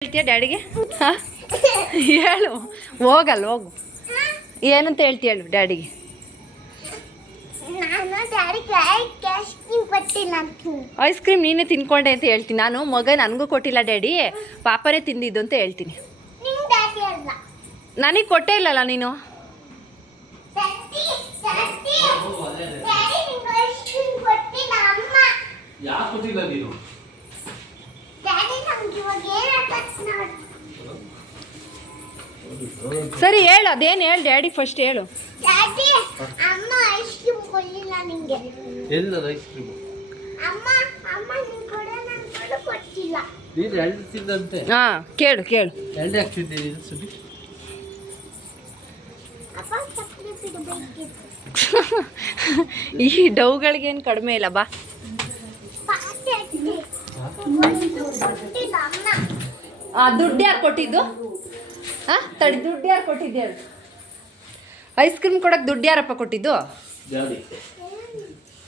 ಹೇಳ್ತೀಯ ಡ್ಯಾಡಿಗೆ? ಹಾಂ? ಹೇಳು. ಹೋಗಲ್ಲ ಹೋಗು. ಏನಂತ ಹೇಳ್ತೀಯ ಹೇಳು ಡ್ಯಾಡಿಗೆ? ನಾನು ಐಸ್ ಕ್ರೀಮ್ ನೀನೇ ತಿನ್ಕೊಂಡೆ ಅಂತ ಹೇಳ್ತೀನಿ ನಾನು ಮಗ ನನಗೂ ಕೊಟ್ಟಿಲ್ಲ ಡ್ಯಾಡಿ. ಪಾಪರೇ ತಿಂದಿದ್ದು ಅಂತ ಹೇಳ್ತೀನಿ. ನಿಮ್ ಡ್ಯಾಡಿ ಅಲ್ಲ. ನನಗೆ ಕೊಟ್ಟೇ ಇಲ್ಲಲ್ಲ ನೀನು? ಡ್ಯಾಡಿ ಸರಿ ಹೇಳು ಅದೇನು ಹೇಳು ಡ್ಯಾಡಿ ಫಸ್ಟ್ ಹೇಳು. ಡ್ಯಾಡಿ ಅಮ್ಮ ಐಸ್ ಕ್ರೀಮ್ ಕೊಡಲಿಲ್ಲ ನಿಂಗೆ. ಎಲ್ಲದ ಐಸ್ ಕ್ರೀಮ್ ಅಮ್ಮ ಅಮ್ಮ ನಿಂಗೆ ಕೊಡೋಣ ನಾನು ಕೊಟ್ಟಿಲ್ಲ ನೀನು ಎರಡು ತಿಂದಂತೆ ಹಾಂ ಕೇಳು ಕೇಳು. ಎರಡು ಯಾಕೆ ತಿಂದೆ ನೀನು ಸುದ್ದಿ ಈ ಡೌಗಳಿಗೇನು ಕಡಿಮೆ ಇಲ್ಲ ಬಾ. ದುಡ್ಡು ಯಾರು ಕೊಟ್ಟಿದ್ದು? ಹಾಂ ತಡಿ ದುಡ್ಡು ಯಾರು ಕೊಟ್ಟಿದ್ದು ಐಸ್ ಕ್ರೀಮ್ ಕೊಡಕ್ಕೆ ದುಡ್ಡು ಯಾರಪ್ಪ ಕೊಟ್ಟಿದ್ದು?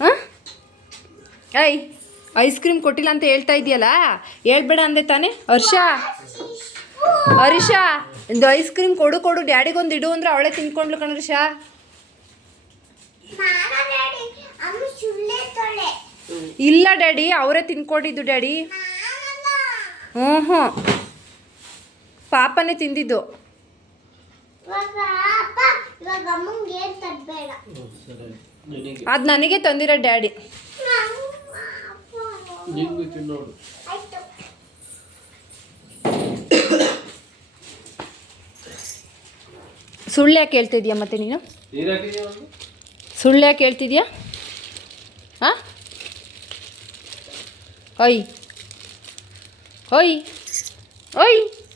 ಹಾಂ ಐ ಐಸ್ ಕ್ರೀಮ್ ಕೊಟ್ಟಿಲ್ಲ ಅಂತ ಹೇಳ್ತಾ ಇದೆಯಲ್ಲ? ಹೇಳ್ಬೇಡ ಅಂದೆ ತಾನೇ? ಹರ್ಷ. ಹರ್ಷ ಒಂದು ಐಸ್ ಕ್ರೀಮ್ ಕೊಡು ಕೊಡು ಡ್ಯಾಡಿಗೊಂದು ಇಡು ಅಂದ್ರೆ ಅವಳೇ ತಿನ್ಕೊಂಡ್ಲು ಕಣ ಹರ್ಷ. ಇಲ್ಲ, ಡ್ಯಾಡಿ, ಅವರೇ ತಿನ್ಕೊಂಡಿದ್ದು, ಡ್ಯಾಡಿ. ಹ್ಞೂ ಹ್ಞೂ ಪಾಪನೇ ತಿಂದಿದ್ದು. ಅದು ನನಗೆ ತಂದಿರೋ ಡ್ಯಾಡಿ. ಸುಳ್ಳು ಯಾಕೆ ಹೇಳ್ತಿದ್ಯಾ ಮತ್ತೆ ನೀನು? ಸುಳ್ಳು ಯಾಕೆ ಹೇಳ್ತಿದ್ಯಾ ಹಾಂ Hoy. Hoy. Hoy.